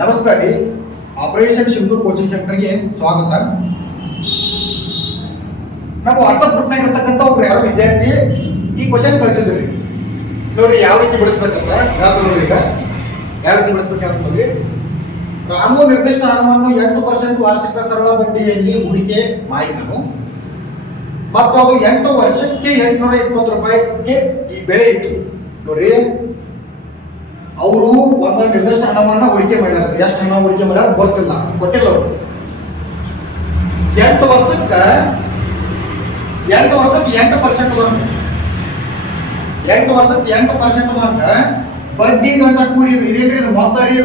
ನಮಸ್ಕಾರ ರೀ. Operation Sindoor coaching ಸೆಂಟರ್ಗೆ ಸ್ವಾಗತ. ನಮ್ಮ ವಾಟ್ಸಪ್ ಗ್ರೂಪ್ನಾಗ ಇರ್ತಕ್ಕಂಥ ಒಬ್ರು ಯಾರೋ ವಿದ್ಯಾರ್ಥಿ ಈ ಕ್ವಶನ್ ಕಳಿಸಿದ್ರಿ. ನೋಡ್ರಿ ಯಾವ ರೀತಿ ಬಿಡಿಸ್ಬೇಕಂತ ಹೇಳ್ತು ನೋಡ್ರಿ. ಈಗ ಯಾವ ರೀತಿ ಬಿಡಿಸ್ಬೇಕು ನೋಡ್ರಿ. ರಾಮು ನಿರ್ದಿಷ್ಟ ಹಣವನ್ನು 8% ವಾರ್ಷಿಕ ಸರಳ ಬಡ್ಡಿಯಲ್ಲಿ ಹೂಡಿಕೆ ಮಾಡಿದನು ಮತ್ತು ಅದು 8 ವರ್ಷಕ್ಕೆ 820 ರೂಪಾಯಿಗೆ ಈ ಬೆಳೆ ಇತ್ತು. ನೋಡ್ರಿ, ಅವರು ಒಂದು ನಿರ್ದಿಷ್ಟ ಹಣವನ್ನ ಹೂಡಿಕೆ ಮಾಡ್ಯಾರ. ಎಷ್ಟು ಹಣ ಹೂಡಿಕೆ ಮಾಡ್ಯಾರ ಗೊತ್ತಿಲ್ಲ, ಕೊಟ್ಟಿಲ್ಲ ಅವರು. 8 ವರ್ಷಕ್ಕೆ 8% ಬಡ್ಡಿ ಗಂಟ ಕೂಡಿದ್ರು. ಇದೇನ್ರಿ ಇದು ಮೊತ್ತ ರೀ,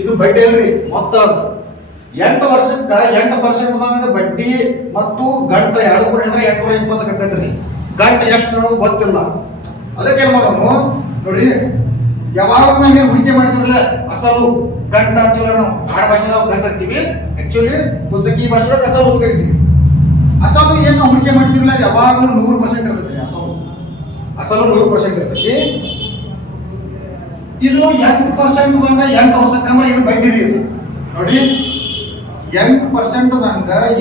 ಇದು ಬಡ್ಡಿ ಅಲ್ರಿ, ಮೊತ್ತ ಅದು. 8 ವರ್ಷಕ್ಕೆ 8% ಬಡ್ಡಿ ಮತ್ತು ಗಂಟ ಎರಡು ಕೂಡಿದ್ರೆ 820 ಆಕತ್ರಿ. ಗಂಟ ಎಷ್ಟು ಅನ್ನೋದು ಗೊತ್ತಿಲ್ಲ. ಅದಕ್ಕೆ ಏನ್ ಮಾಡೋಣ ನೋಡ್ರಿ, ಯಾವಾಗ ನಾವೇನು ಹೂಡಿಕೆ ಮಾಡಿದ್ರಲ್ಲ ಅಸಲು ಗಂಟ ಅಂತೀವಲ್ಲ, ನಾವು ಆಡ ಭಾಷೆದಾಗ ಗಂಟ ಅಂತೀವಿ, ಆಕ್ಚುಲಿ ಪುಸ್ತಕಿ ಭಾಷೆದಾಗ ಅಸಲು ಅಂತ ಕರಿತೀವಿ. ಅಸಲು ಏನು ಹೂಡಿಕೆ ಮಾಡ್ತೀವಲ್ಲ ಯಾವಾಗಲೂ 100% ಇರ್ತೈತಿ. ಅಸಲು 100% ಇರ್ತೈತಿ. ಇದು 8% 8 ವರ್ಷಕ್ಕಂದ್ರೆ ಇದು ಬಡ್ಡಿ ರೀ. ಇದು ನೋಡಿ, 8%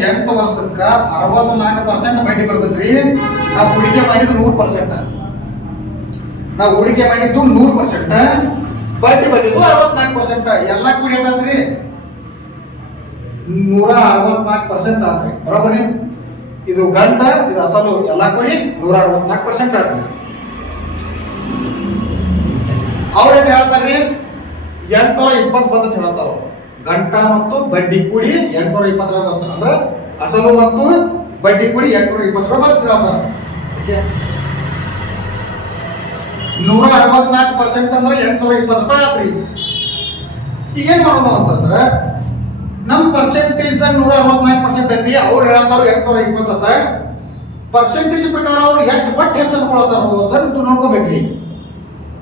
8 ವರ್ಷಕ್ಕೆ 64% ಬಡ್ಡಿ ಬರ್ತೈತ್ರಿ. ನಾವು ಹೂಡಿಕೆ ಮಾಡಿದ್ದು 100%. ನಾವು ಹೂಡಿಕೆ ಮಾಡಿದ್ದು 100%, ಬಡ್ಡಿ ಬಂದಿದ್ದು 64%. ಎಲ್ಲ ಕೂಡಿ ಏನಾದ್ರಿ 164% ಆದ್ರಿ. ಬರೋಬರಿ. ಇದು ಗಂಟ, ಇದು ಅಸಲು, ಎಲ್ಲ ಕೂಡಿ 164% ಆದ್ರಿ. ಅವ್ರೇನ್ ಹೇಳ್ತಾರ್ರಿ, 820 ಬಂತ ಹೇಳ್ತಾರ. ಗಂಟ ಮತ್ತು ಬಡ್ಡಿ ಕೂಡಿ 820 ಬಂತ ಅಂದ್ರ ಅಸಲು ಮತ್ತು ಬಡ್ಡಿ ಕೂಡಿ 820 ಬಂತ ಹೇಳ್ತಾರ. 164% ಅಂದ್ರೆ 820 ರೂಪಾಯಿ ಆತ್ರಿ. ಈಗ ಏನ್ ಮಾಡೋಣ ಅಂತಂದ್ರ, ನಮ್ ಪರ್ಸೆಂಟೇಜ್ 164% ಐತಿ. ಅವ್ರು ಹೇಳ್ತಾರ 820 ಪರ್ಸೆಂಟೇಜ್ ಪ್ರಕಾರ ಅವ್ರು ಎಷ್ಟು ಪಟ್ಟು ಹೆಚ್ಚು ಅನ್ಕೊಳತಾರೋ ಅದನ್ನ ನೋಡ್ಕೋಬೇಕ್ರಿ.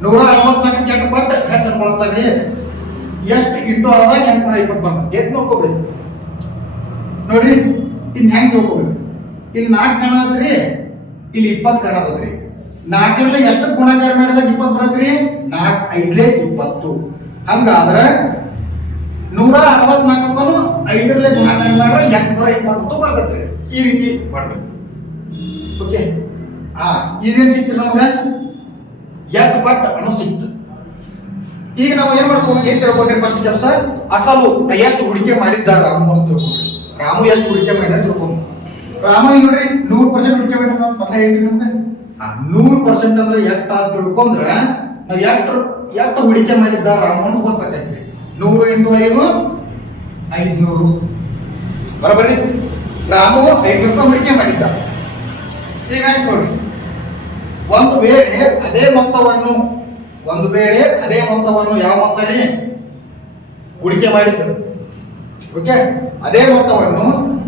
164ಕ್ಕೆ 8 ಪಟ್ಟು ಹೆಚ್ಚು ಅನ್ಕೊಳತಾರ್ರಿ. ಎಷ್ಟು ಇಂಟು ಆದಾಗ 820 ಬರ್ತದೆ ಎಷ್ಟು ನೋಡ್ಕೋಬೇಕು ನೋಡ್ರಿ. ಇನ್ ಹೆಂಗ್ ತಿಳ್ಕೋಬೇಕು, ಇಲ್ಲಿ 4 ಕಣ ಅದ್ರಿ, ಇಲ್ಲಿ 20 ಕಣ ಅದ್ರಿ. 4ರಲ್ಲಿ ಎಷ್ಟು ಗುಣಾಕಾರ ಮಾಡಿದಾಗ 20 ಬರತ್ರಿ? 4 5 20. ಹಂಗಾದ್ರೆ 164ಕ್ಕೂ 5ರಲ್ಲಿ ಗುಣಾಕಾರ ಮಾಡ್ರೆ 820 ಬರ್ತೈತ್ರಿ. ಈ ರೀತಿ ಮಾಡ್ಬೇಕು. ಓಕೆ, ಇದೇನ್ ಸಿಕ್ತು ನಮಗೆ? 8 ಪಟ್ಟು ಅನ್ನೋ ಸಿಕ್ತು. ಈಗ ನಾವು ಏನ್ ಮಾಡ್ಕೊಂಡು ಏನ್ ತಿಳ್ಕೊಂಡ್ರಿ? ಫಸ್ಟ್ ಕೆಲಸ ಅಸಲು ಎಷ್ಟು ಹೂಡಿಕೆ ಮಾಡಿದ್ದ ರಾಮು ಅಂತ ತಿಳ್ಕೊಂಡ್ರಿ. ರಾಮು ಎಷ್ಟು ಹೂಡಿಕೆ ಮಾಡಿದ ತಿಳ್ಕೊಂಡು. ರಾಮು ನೋಡ್ರಿ 100% ಹೂಡಿಕೆ ಮಾಡಿದ ಮೊದಲ ಹೇಳ್ರಿ ನಿಮ್ಗೆ. 100% ಅಂದ್ರೆ ಎಷ್ಟು ಅಂತ ತಿಳ್ಕೊಂಡ್ರೆ ನಾವು ಎಷ್ಟು ಹೂಡಿಕೆ ಮಾಡಿದ್ದ ರಾಮು ಅಂತ ಗೊತ್ತಾಗೈತ್ರಿ. 100 × 5 500. ಬರೋಬರಿ. ರಾಮು 500 ರೂಪಾಯಿ ಹೂಡಿಕೆ ಮಾಡಿದ್ದ. ಈಗ ನೆಕ್ಸ್ಟ್ ನೋಡ್ರಿ, ಒಂದು ವೇಳೆ ಅದೇ ಮೊತ್ತವನ್ನು ಯಾವ ಮೊತ್ತದಲ್ಲಿ ಹೂಡಿಕೆ ಮಾಡಿದ್ದರು, ಓಕೆ, ಅದೇ ಮೊತ್ತವನ್ನು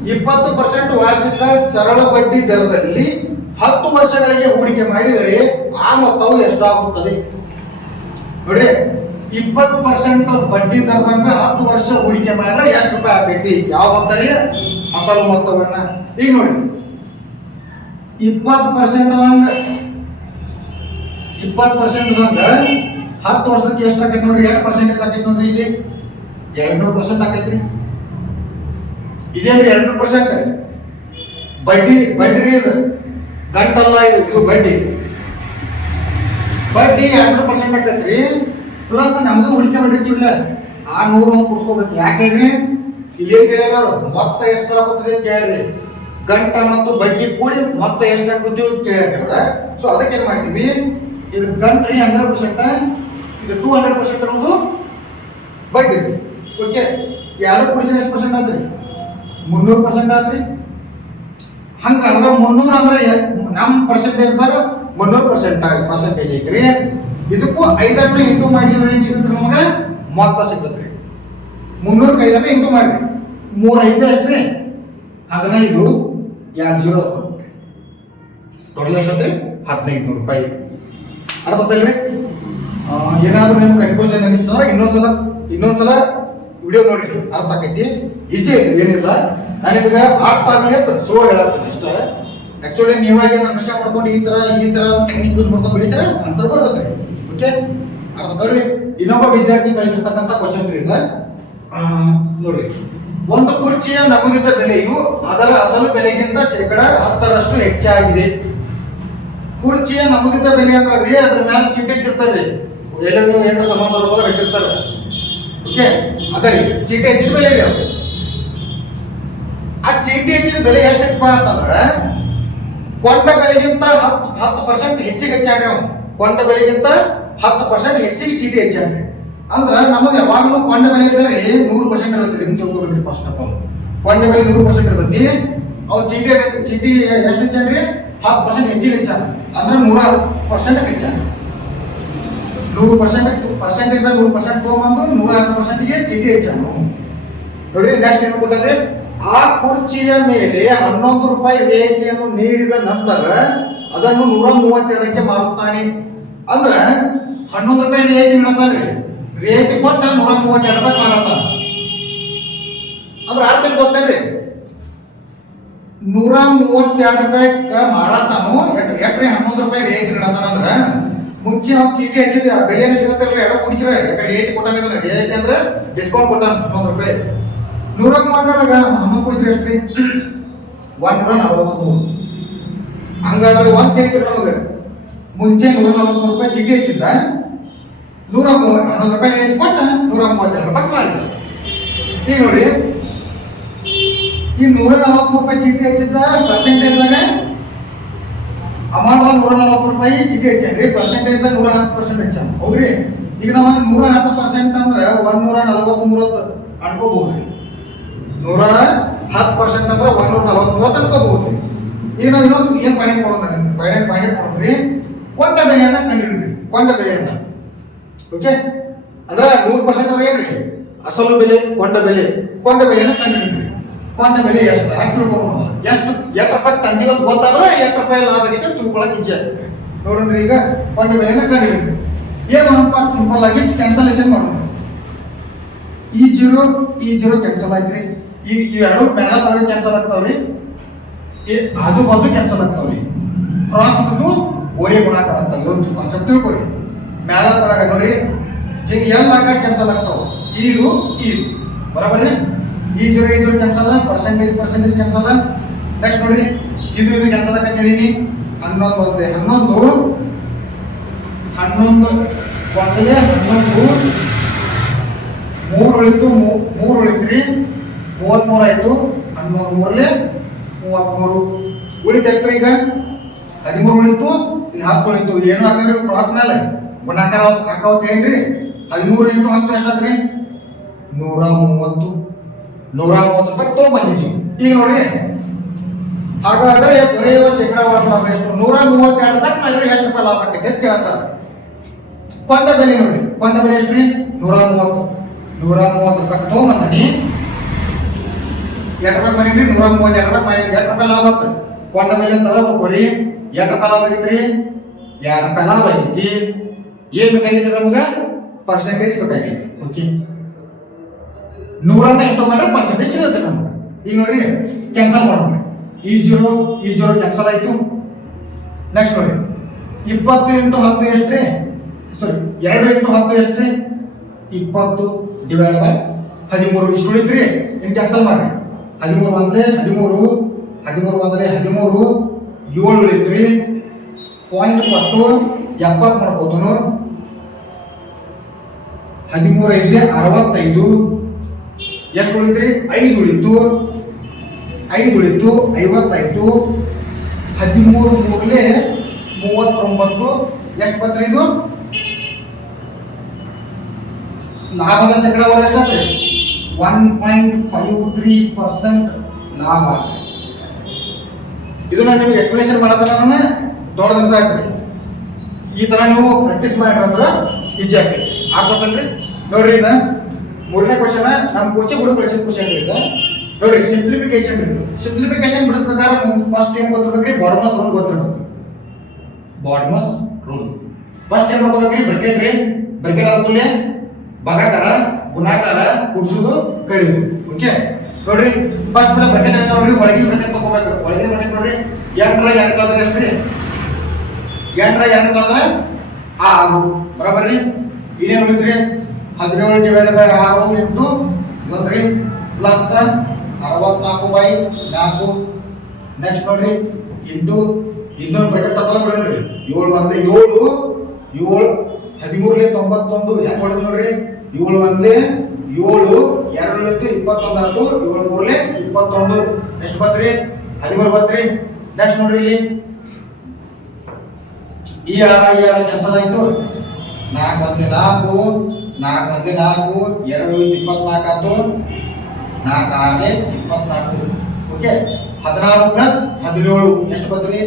20% ವಾರ್ಷಿಕ ಸರಳ ಬಡ್ಡಿ ದರದಲ್ಲಿ 10 ವರ್ಷಗಳಿಗೆ ಹೂಡಿಕೆ ಮಾಡಿದರೆ ಆ ಮೊತ್ತವು ಎಷ್ಟಾಗುತ್ತದೆ? ನೋಡ್ರಿ, 20% ಬಡ್ಡಿ ದರದಂಗ 10 ವರ್ಷ ಹೂಡಿಕೆ ಮಾಡಿದ್ರೆ ಎಷ್ಟು ರೂಪಾಯಿ ಆಗೈತಿ? ಯಾವ ಮೊತ್ತ ರೀ? ಅಸಲು ಮೊತ್ತವನ್ನ. ಈಗ ನೋಡಿ, 20% 10 ವರ್ಷಕ್ಕೆ ಎಷ್ಟು ಆಕೈತಿ ನೋಡ್ರಿ? 8% ಆಕೈತಿ ನೋಡ್ರಿ. ಇಲ್ಲಿ 200% ಆಕೈತ್ರಿ. ಇದೇನ್ರಿ 200%? ಬಡ್ಡಿ ರೀ ಇದು, ಗಂಟಲ್ಲ ಇದು ಬಡ್ಡಿ. 200% ಆಕೈತ್ರಿ. ಪ್ಲಸ್ ನಮ್ದು ಹೂಡಿಕೆ ಮಾಡಿರ್ತೀವಿಲ್ಲ ಆ 100 ಕುಡ್ಸ್ಕೋಬೇಕು. ಯಾಕೆ ಹೇಳ್ರಿ? ಇಲ್ಲೇನ್ ಕೇಳ್ಯಾರ? ಮೊತ್ತ ಎಷ್ಟಾಗುತ್ತದೆ ಅಂತ ಕೇಳ್ರಿ. ಗಂಟ ಮತ್ತು ಬಡ್ಡಿ ಕೂಡಿ ಮೊತ್ತ ಎಷ್ಟಾಗುತ್ತೆ ಅಂತ ಕೇಳ್ಯಾರ. ಸೊ ಅದಕ್ಕೆ ಏನ್ ಮಾಡ್ತೀವಿ, ಇದು ಗಂಟ್ರಿ 100%, ಇದು 200% ಅನ್ನೋದು ಬಡ್ಡಿ. ಓಕೆ, ಎರಡು ಕೂಡಿಸಿದ್ರೆ ಎಷ್ಟು ಪರ್ಸೆಂಟ್ ಆತ್ರಿ? 300% ಆತ್ರಿ. ಹಂಗಂದ್ರೆ 300 ಅಂದ್ರೆ ನಮ್ಮ ಪರ್ಸೆಂಟೇಜ್ದಾಗ 300% ಐತ್ರಿ. ಇದಕ್ಕೂ 5 ಇಂಟು ಮಾಡಿದ್ರೆ ಏನ್ ಸಿಗುತ್ತೆ ನಮಗೆ? ಮೊತ್ತ ಸಿಗುತ್ತೆ. 300ಕ್ಕೆ 5 ಇಂಟು ಮಾಡ್ರಿ. 3 5 ಎಷ್ಟ್ರಿ? 15 20 ಟೋಟಲ್ ಎಷ್ಟಂದ್ರಿ? 1500 ರೂಪಾಯಿ. ಅರ್ಥ ಆತಲ್ರಿ? ಏನಾದ್ರೂ ನಿಮ್ಗೆ ಕನ್ಫ್ಯೂಷನ್ ಅನಿಸ್ತಂದ್ರೆ ಇನ್ನೊಂದ್ಸಲ ವಿಡಿಯೋ ನೋಡ್ರಿ, ಅರ್ಥ ಆಕೈತಿ. ಈಚೆ ಐತ್ರಿ, ಏನಿಲ್ಲ. ನಾನು ನಿಮಗೆ ಅರ್ಥ ಆಗಲಿ ಅಂತ ಸ್ಲೋ ಹೇಳತ್ತೀನಿ ಇಷ್ಟ. ಆಕ್ಚುಲಿ ನೀವಾಗಿ ಅಂಡರ್ಸ್ಟ್ಯಾಂಡ್ ಮಾಡ್ಕೊಂಡು ಈ ತರ ಟೆಕ್ನಿಕ್ ಯೂಸ್ ಮಾಡ್ಕೊಂಡು ಬಿಡಿಸಿದ್ರೆ ಆನ್ಸರ್ ಬರ್ತೈತ್ರಿ. ಓಕೆ, ಅರ್ಥ ಬರ್ರಿ. ಇನ್ನೊಬ್ಬ ವಿದ್ಯಾರ್ಥಿ ಕಳಿಸಿರ್ತಕ್ಕಂಥ ಕ್ವಶನ್ ರೀ ಇದು. ನೋಡ್ರಿ, ಒಂದು ಕುರ್ಚಿಯ ನಮೂದಿತ ಬೆಲೆಯು ಅದರ ಅಸಲು ಬೆಲೆಗಿಂತ 10% ಹೆಚ್ಚಾಗಿದೆ. ಕುರ್ಚಿಯ ನಮೂದಿತ ಬೆಲೆ ಅಂದ್ರೆ ಅದ್ರ ಮ್ಯಾಲ ಚೀಟಿ ಹಚ್ಚಿರ್ತಾರೆ, ಎಲ್ಲರೂ ಏನೋ ಸಂಬಂಧ ರೂಪದಾಗ ಹಚ್ಚಿರ್ತಾರೆ. ಓಕೆ, ಅದರಿ ಚೀಟಿ ಹಚ್ಚಿದ ಬೆಲೆ ರೀ ಅದು. ಆ ಚೀಟಿ ಹಚ್ಚಿದ ಬೆಲೆ ಎಷ್ಟಪ್ಪ ಅಂತಂದ್ರೆ ಕೊಂಡ ಬೆಲೆಗಿಂತ 10% ಹೆಚ್ಚಿಗೆ ಹೆಚ್ಚಾಡ್ರಿ. ನಾವು ಕೊಂಡ ಬೆಲೆಗಿಂತ 10% ಹೆಚ್ಚಿಗೆ ಚೀಟಿ ಹೆಚ್ಚಾಡ್ರಿ. ಅಂದ್ರ ನಮಗೆ ಯಾವಾಗಲೂ ಕೊಂಡ ಬೆಲೆ ಇದ್ದರೆ 100% ಇರುತ್ತೆ. ನಿಮ್ಗೆ ತಿಳ್ಕೊಬೇಕ್ರಿ. ಫಸ್ಟ್ ಆಫ್ ಆಲ್ ಕೊಂಡ ಬೆಲೆ 100% ಇರ್ತೈತಿ. ಅವ್ರು ಚೀಟಿ ಎಷ್ಟು ಹೆಚ್ಚಾನ್ರಿ? 10% ಹೆಚ್ಚಿಗೆ ಹೆಚ್ಚಾನ ಅಂದ್ರೆ 110% ಹೆಚ್ಚಾನ. 100% ತಗೊಂಬಂದು 110%ಗೆ ಚೀಟಿ ಹೆಚ್ಚಾನ. ನೋಡ್ರಿ, ನೆಕ್ಸ್ಟ್ ಏನು ಕೊಟ್ಟಾರ್ರಿ? ಆ ಕುರ್ಚಿಯ ಮೇಲೆ 11 ರೂಪಾಯಿ ರಿಯಾಯಿತಿಯನ್ನು ನೀಡಿದ ನಂತರ ಅದನ್ನು 132ಕ್ಕೆ ಮಾರುತ್ತಾನೆ. ಅಂದ್ರ 11 ರೂಪಾಯಿ ರಿಯಾಯಿತಿ ನೀಡತಾನ್ರಿ. ರಿಯಾಯಿತಿ ಕೊಟ್ಟ 132 ರೂಪಾಯಿ ಮಾರತಾನ. ಅಂದ್ರೆ ಅರ್ಥ ಗೊತ್ತೇನ್ರಿ? 132 ರೂಪಾಯಿಗೆ ಮಾರತಾನು. ಎಟ್ರಿ 11 ರೂಪಾಯಿ ರಿಯಾಯಿತಿ ನೀಡತಾನ. ಅಂದ್ರ ಮುಂಚೆ ಅವ್ನು ಚೀಟಿ ಹಚ್ಚಿದ ಬೆಲೆನ ಸಿಗತ್ತಲ್ರಿ, ಎಡ ಕುಡಿಸ್ರ. ಯಾಕೆ ರಿಯಾಯಿತಿ ಕೊಟ್ಟಾನ? ರಿಯಾಯಿತಿ ಅಂದ್ರೆ ಡಿಸ್ಕೌಂಟ್ ಕೊಟ್ಟಾನ 11 ರೂಪಾಯಿ. 132 ಹನ್ನೊಂದು ಕುಡಿಸ್ರಿ ಎಷ್ಟ್ರಿ? 143. ಹಂಗಾದ್ರೆ ಒಂದ್ ಐತ್ರಿ ನಮಗೆ. ಮುಂಚೆ 143 ರೂಪಾಯಿ ಚೀಟಿ ಹಚ್ಚಿದ್ದ, 111 ರೂಪಾಯಿ ರಿಯಾಯಿತಿ ಕೊಟ್ಟ 132 ರೂಪಾಯಿ ಮಾರಿದ. ಈಗ ನೋಡ್ರಿ, ಈ 143 ರೂಪಾಯಿ ಚೀಟಿ ಹಚ್ಚಿದ್ದ ಪರ್ಸೆಂಟೇಜ್ದಾಗ ಅಮೌಂಟ್ 140 ರೂಪಾಯಿ ಚೀಟಿ ಹಚ್ಚಾನ್ರಿ. ಪರ್ಸೆಂಟೇಜ್ 110% ಹೆಚ್ಚಾನ. ಹೌದ್ರಿ? ಈಗ ನಾವು 110% ಅಂದ್ರೆ 143 ಅನ್ಕೋಬಹುದ್ರಿ. 110% ಅಂದ್ರೆ 143 ಅನ್ಕೋಬಹುದು. ಈಗ ನಾವು ಇನ್ನೊಂದು ಏನ್ ಪಾಯಿಂಟ್ ಮಾಡೋದ್ರಿ? ಕೊಂಡ ಬೆಲೆಯನ್ನ ಕಂಡುಹಿಡಿದ್ರಿ. ಕೊಂಡ ಬೆಲೆಯನ್ನ. ಓಕೆ, ಅಂದ್ರೆ 100% ಅಂದ್ರೆ ಏನ್ರಿ? ಅಸಲು ಬೆಲೆ, ಕೊಂಡ ಬೆಲೆಯನ್ನ ಕಂಡುಹಿಡಿದ್ರಿ. ಕೊಂಡ ಬೆಲೆ ಎಷ್ಟು ಹಾಕಿ ತಿಳ್ಕೊಬಹುದು. ಎಷ್ಟು ರೂಪಾಯಿ ತಂದಿವತ್ತು ಗೊತ್ತಾದ್ರೆ 8 ರೂಪಾಯಿ ಲಾಭ ಆಗೈತೆ ತಿಳ್ಕೊಳಕ್ ಇಚ್ಛೆ ಆಗ್ತದೆ. ನೋಡ್ರಿ, ಈಗ ಕೊಂಡ ಬೆಲೆಯನ್ನ ಕಂಡುಹಿಡಿದ್ರಿ. ಏನ್ ಮಾಡೋಣಪ್ಪ? ಸಿಂಪಲ್ ಆಗಿ ಕ್ಯಾನ್ಸಲೇಷನ್ ಮಾಡೋಣ. ಈ ಜೀರೋ ಕ್ಯಾನ್ಸಲ್ ಆಯ್ತ್ರಿ. ಈ ಎರಡು ಮೇಲ ತಳಗ ಕ್ಯಾನ್ಸಲ್ ಆಗ್ತಾವ್ರಿ. ಆಜು ಬಾಜು ಕ್ಯಾನ್ಸಲ್ ಆಗ್ತಾವ್ರಿ. ಕ್ರಾಸ್ ಮತ್ತು ಓರೆ ಗುಣಾಕಾರ ಆಗ್ತಾವ. ಇದೊಂದು ಕಾನ್ಸೆಪ್ಟ್ ತಿಳ್ಕೊರಿ. ಮೇಲ ತಳಗ ನೋಡ್ರಿ, ಹಿಂಗೆ ಎಲ್ಲ ಆಕಾರ ಕ್ಯಾನ್ಸಲ್ ಆಗ್ತಾವ. ಇದು ಬರೋಬರ್ರಿ. ಈ zero cancel, percentage cancel. Next ನೋಡ್ರಿ, ಇದು ಕ್ಯಾನ್ಸಲ್ ಆಗತ್ತೆ ಹೇಳೀನಿ. 11 ಒಂದಲೇ 11 3 ಉಳಿತು, 3 ಉಳಿತ್ರಿ, 33 ಆಯ್ತು. 11 3 33 ಉಳಿತೈತ್ರಿ. ಈಗ 13 ಉಳಿತು, ಇಲ್ಲಿ 10 ಉಳಿತು. ಏನು ಹಾಕ್ರಿ? ಕ್ರಾಸ್ ಮೇಲೆ ಗುಣಾಕಾರ ಹಾಕಾವತ್ ಏನ್ರಿ? 13 × 10 ಎಷ್ಟಾತ್ರಿ? 130 ರೂಪಾಯಿ ತಗೊಂಡ್ಬಂದಿದ್ವಿ. ಈಗ ನೋಡ್ರಿ, ಹಾಗಾದ್ರೆ ದೊರೆಯುವ ಶೇಕಡಾವಾರು ಲಾಭ ಎಷ್ಟು? 132 ರೂಪಾಯಿ ಮಾಡಿದ್ರೆ ಎಷ್ಟು ರೂಪಾಯಿ ಲಾಭ ಆಕೈತೆ ಅಂತ ಕೇಳ್ತಾರೆ. ಕೊಂಡ ಬೆಲೆ ನೋಡ್ರಿ, ಕೊಂಡ ಬೆಲೆ ಎಷ್ಟ್ರಿ? 130 ರೂಪಾಯಿ ತಗೊಂಡ್ಬಂದನಿ. 8 ರೂಪಾಯಿ ಮಾರಿನ್ರಿ, 132 ರೂಪಾಯಿ ಮಾರಿನ್ರಿ. 8 ರೂಪಾಯಿ ಲಾಭ ಆಗ್ತದೆ. ಕೊಂಡ ಬೆಲೆ ಅಂತ ಬರ್ಕೋರಿ. 8 ರೂಪಾಯಿ ಲಾಭ ಆಗೈತ್ರಿ. 2 ರೂಪಾಯಿ ಲಾಭ ಐತಿ. ಏನ್ ಬೇಕಾಗಿತ್ತು ನಮ್ಗೆ? ಪರ್ಸೆಂಟೇಜ್ ಬೇಕಾಗಿತ್ತು. ಓಕೆ, 100 ಎಂಟು ಮಾಡಿದ್ರೆ ಪರ್ಸೆಂಟೇಜ್ ಸಿಗುತ್ತೆ ನಮ್ಗೆ. ಈಗ ನೋಡ್ರಿ, ಕ್ಯಾನ್ಸಲ್ ಮಾಡೋಣ. ಈ ಜೀರೋ ಕ್ಯಾನ್ಸಲ್ ಆಯ್ತು. ನೆಕ್ಸ್ಟ್ ನೋಡ್ರಿ, 20 × 10 ಎಷ್ಟ್ರಿ? ಸಾರಿ, 2 × 10 ಎಷ್ಟ್ರಿ? 20 ಡಿವೈಡ್ ಬೈ 13 ಇಷ್ಟು ಉಳಿತ್ರಿ. ಇನ್ನು ಕ್ಯಾನ್ಸಲ್ ಮಾಡ್ರಿ. 13 ಒಂದಲೇ 13 7 ಉಳಿತ್ರಿ. ಪಾಯಿಂಟ್ ಕೊಟ್ಟು 70 ಮಾಡ್ಕೋತನು. 13 5 65. ಎಷ್ಟು ಉಳಿತ್ರಿ? 5 ಉಳಿತು. 5 ಉಳಿತು, 50 ಆಯ್ತು. 13 3 39. ಎಷ್ಟು ಪತ್ರ ಇದು? ಲಾಭದ ಶೇಕಡಾವಾರು ಎಷ್ಟಾಗ್ತದೆ? 1.53% ಲಾಭ ಆಗ್ತದೆ. ಇದು ನಾನು ನಿಮಗೆ ಎಕ್ಸ್ಪ್ಲೇಷನ್ ಮಾಡತ್ತಲ್ಲ, ನಾನು ದೊಡ್ಡ ಅನ್ಸ ಆಯ್ತು. ಈ ತರ ನೀವು ಪ್ರಾಕ್ಟೀಸ್ ಮಾಡ್ರಂದ್ರೆ ಈಜಿ ಆಗ್ತೈತಿ. ಆಗ್ತಲ್ರಿ? ನೋಡ್ರಿ, ಇದ 3ನೇ ಕ್ವಶನ್ ನಮ್ಮ ಕೋಚಿಂಗ್ ಹುಡುಗ ಬಳಸಿದ ಕ್ವಶನ್ ಇದೆ. ನೋಡ್ರಿ, ಸಿಂಪ್ಲಿಫಿಕೇಶನ್ ಬಿಡಿಸ್ಬೇಕಾದ್ರೆ ಫಸ್ಟ್ ಏನ್ ಗೊತ್ತಿರ್ಬೇಕ್ರಿ? ಬಾಡ್ಮಸ್ ರೂಲ್ ಗೊತ್ತಿರ್ಬೇಕು. ಬಾಡ್ಮಸ್ ರೂಲ್ ಫಸ್ಟ್ ಏನ್ ಮಾಡ್ಕೋಬೇಕ್ರಿ? ಬ್ರಾಕೆಟ್ ಆದ್ಮೇಲೆ ಭಾಗಾಕಾರ, ಗುಣಾಕಾರ, ಕೂಡಿಸುದು, ಕಳೆಯುವುದು. ಓಕೆ, ನೋಡ್ರಿ, ಫಸ್ಟ್ ಮೇಲೆ ಬ್ರಾಕೆಟ್ ಇದೆ ನೋಡ್ರಿ. ಒಳಗಿನ ಬ್ರಾಕೆಟ್ ತಗೋಬೇಕು. ಒಳಗಿನ ಬ್ರಾಕೆಟ್ ನೋಡ್ರಿ, 8 ರ 2 ಕಳೆದ್ರೆ ಎಷ್ಟ್ರಿ? 8 ರ 2 ಕಳೆದ್ರೆ 6. ಬರೋಬರ್ರಿ. ಇನ್ನೇನು ಉಳಿತ್ರಿ? 17 ಡಿವೈಡ್ ಬೈ 6 × ಪ್ಲಸ್ 64/4. ನೆಕ್ಸ್ಟ್ ನೋಡ್ರಿ ಇಂಟು ಇನ್ನೊಂದು ಬ್ರಾಕೆಟ್ ತಗೊಳ್ಳ ಬಿಡ್ರಿ. 7 1 7 7 13 91 ಹೆಂಗ್ ಹೊಡೆದ್ ನೋಡ್ರಿ. 7 1 7 2 21 ಆಯ್ತು. 7 3 21 ಎಷ್ಟು ಬತ್ರಿ? 13 ಬತ್ರಿ. ನೆಕ್ಸ್ಟ್ ನೋಡ್ರಿ ಇಲ್ಲಿ ಈ 6 ಕ್ಯಾನ್ಸಲ್ ಆಯ್ತು. 4 1 4 4 1 4 2 24 ಆಯ್ತು. 4 6 24. ಓಕೆ 16 ಪ್ಲಸ್ 17 ಎಷ್ಟು ಬತ್ರಿ?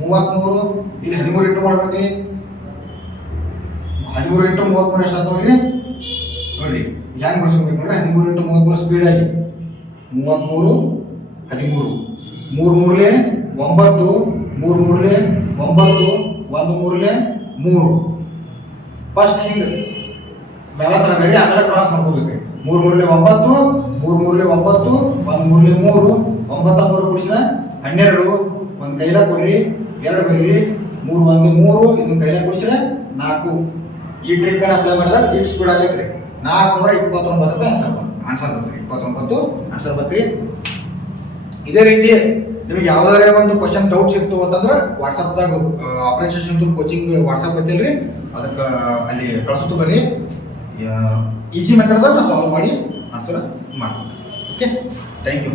33. ಇಲ್ಲಿ 13 ಇಂಟು ಮಾಡ್ಬೇಕ್ರಿ. 13 ಇಂಟು 33 ಎಷ್ಟು ನೋಡ್ರಿ. ನೋಡ್ರಿ ಹೆಂಗ್ ಬಿಡಿಸ್ಬೇಕು ನೋಡ್ರಿ. 13 ಇಂಟು 33 ಸ್ಪೀಡ್ ಆಗಿ 33 13 3 3 9 3 3 9 1 3 3. ಫಸ್ಟ್ ಹಿಂಗ ಮೇಲ ತನಗರಿ ಆಮೇಲೆ ಕ್ರಾಸ್ ಮಾಡ್ಕೋಬೇಕ್ರಿ. 3 3 9 3 3 9 1 3 3 9 3 ಕುಡಿಸಿದ್ರೆ 12. ಒಂದು ಕೈಲ ಕೊಡ್ರಿ 2 ಬರೀರಿ. 3 1 3 ಇದನ್ನ ಕೈಲ ಕುಡಿಸಿದ್ರೆ 4. ಈ ಟ್ರಿಕ್ ಅನ್ನ ಅಪ್ಲೈ ಮಾಡಿದಾಗ ಇಟ್ ಸ್ಪೀಡ್ ಆಗೈತ್ರಿ. 429 ರೂಪಾಯಿ ಆನ್ಸರ್ ಬರ್ತೀರಿ. 29 ಆನ್ಸರ್ ಬರ್ತೀರಿ. ಇದೇ ರೀತಿ ನಿಮಗೆ ಯಾವ್ದಾರ ಒಂದು ಕ್ವಶನ್ ಡೌಟ್ಸ್ ಇತ್ತು ಅಂತಂದ್ರೆ ವಾಟ್ಸಪ್ದಾಗ ಆಪರೇಷನ್ ಕೋಚಿಂಗ್ ವಾಟ್ಸಪ್ ಐತಿಲ್ರಿ, ಅದಕ್ಕೆ ಅಲ್ಲಿ ಕಳ್ಸುತ್ತು ಬರ್ರಿ. ಈಜಿ ಮೆಥಡ್ದಾಗ ನಾವು ಸಾಲ್ವ್ ಮಾಡಿ ಆನ್ಸರ್ ಮಾಡ್ತೀವಿ. Okay, thank you.